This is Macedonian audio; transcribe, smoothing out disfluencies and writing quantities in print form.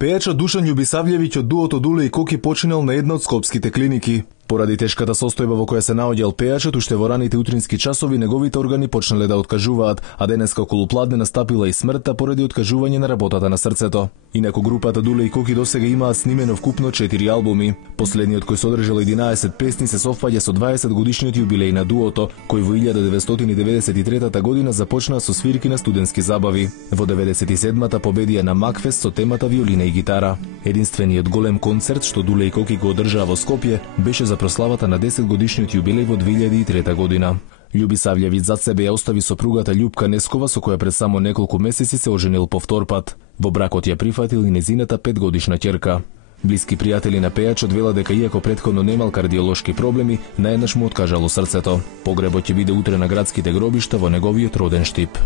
Пејачот Душан Љубисављевиќ од дуото Дуле и Коки починал на една од скопските клиники. Поради тешката состојба во која се наоѓал пејачот, уште во раните утрински часови неговите органи почнале да откажуваат, а денеска околу пладне настапила и смртта поради откажување на работата на срцето. Инаку групата Дуле и Коки досега имаат снимено вкупно 4 албуми. Последниот кој содржал 11 песни се совпаѓа со 20 годишниот јубилеј на дуото, кој во 1993 година започнаа со свирки на студентски забави. Во 97-та победија на Макфест со темата виолина и гитара. Единствениот голем концерт што Дуле и Коки го одржаа во Скопје беше за прославата на 10 годишниот јубилеј во 2003 година. Љубисављевиќ зад себе ја остави сопругата Љупка Нескова, со која пред само неколку месеци се оженил повтор пат. Во бракот ја прифатил и незината 5-годишна ќерка. Блиски пријатели на пејачот велат дека иако претходно немал кардиолошки проблеми, наеднаш му откажало срцето. Погребот ќе биде утре на градските гробишта во неговиот роден Штип.